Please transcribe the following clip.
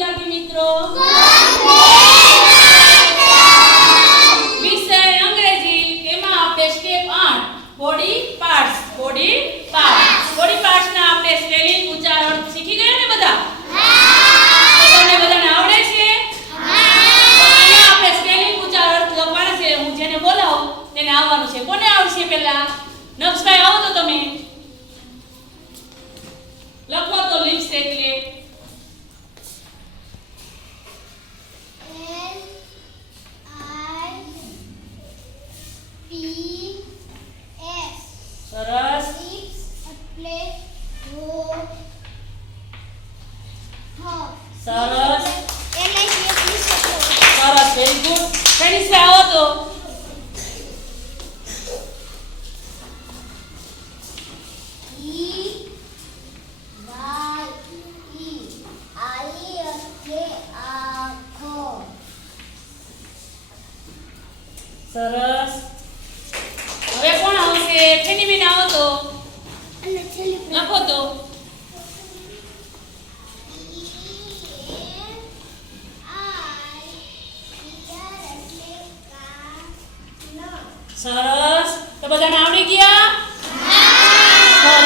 વિદ્યાર્થી મિત્રો? વિષય અંગ્રેજી. એમાં આપણે step 8 body parts. Body parts ના આપણે સ્પેલિંગ ઉચ્ચારણ શીખી ગયા ને બધા? તમને બધાને આવડે છે? અહીંયા આપણે સ્પેલિંગ ઉચ્ચારણ લખવાના છે. હું જેને બોલાવું તેને આવવાનું છે. કોને આવશે પહેલા? નક્ષભાઈ આવો તો તમે લખો તો લિપ્સ એટલે સરસ. સરસ સરસ વેરી ગુડ. ફેનિસ આવો તો સરસ. હવે કોણ આવશે? ફેનીબેન આવો તો લખો તો સરસ. તો બધાને આવડી ગયા?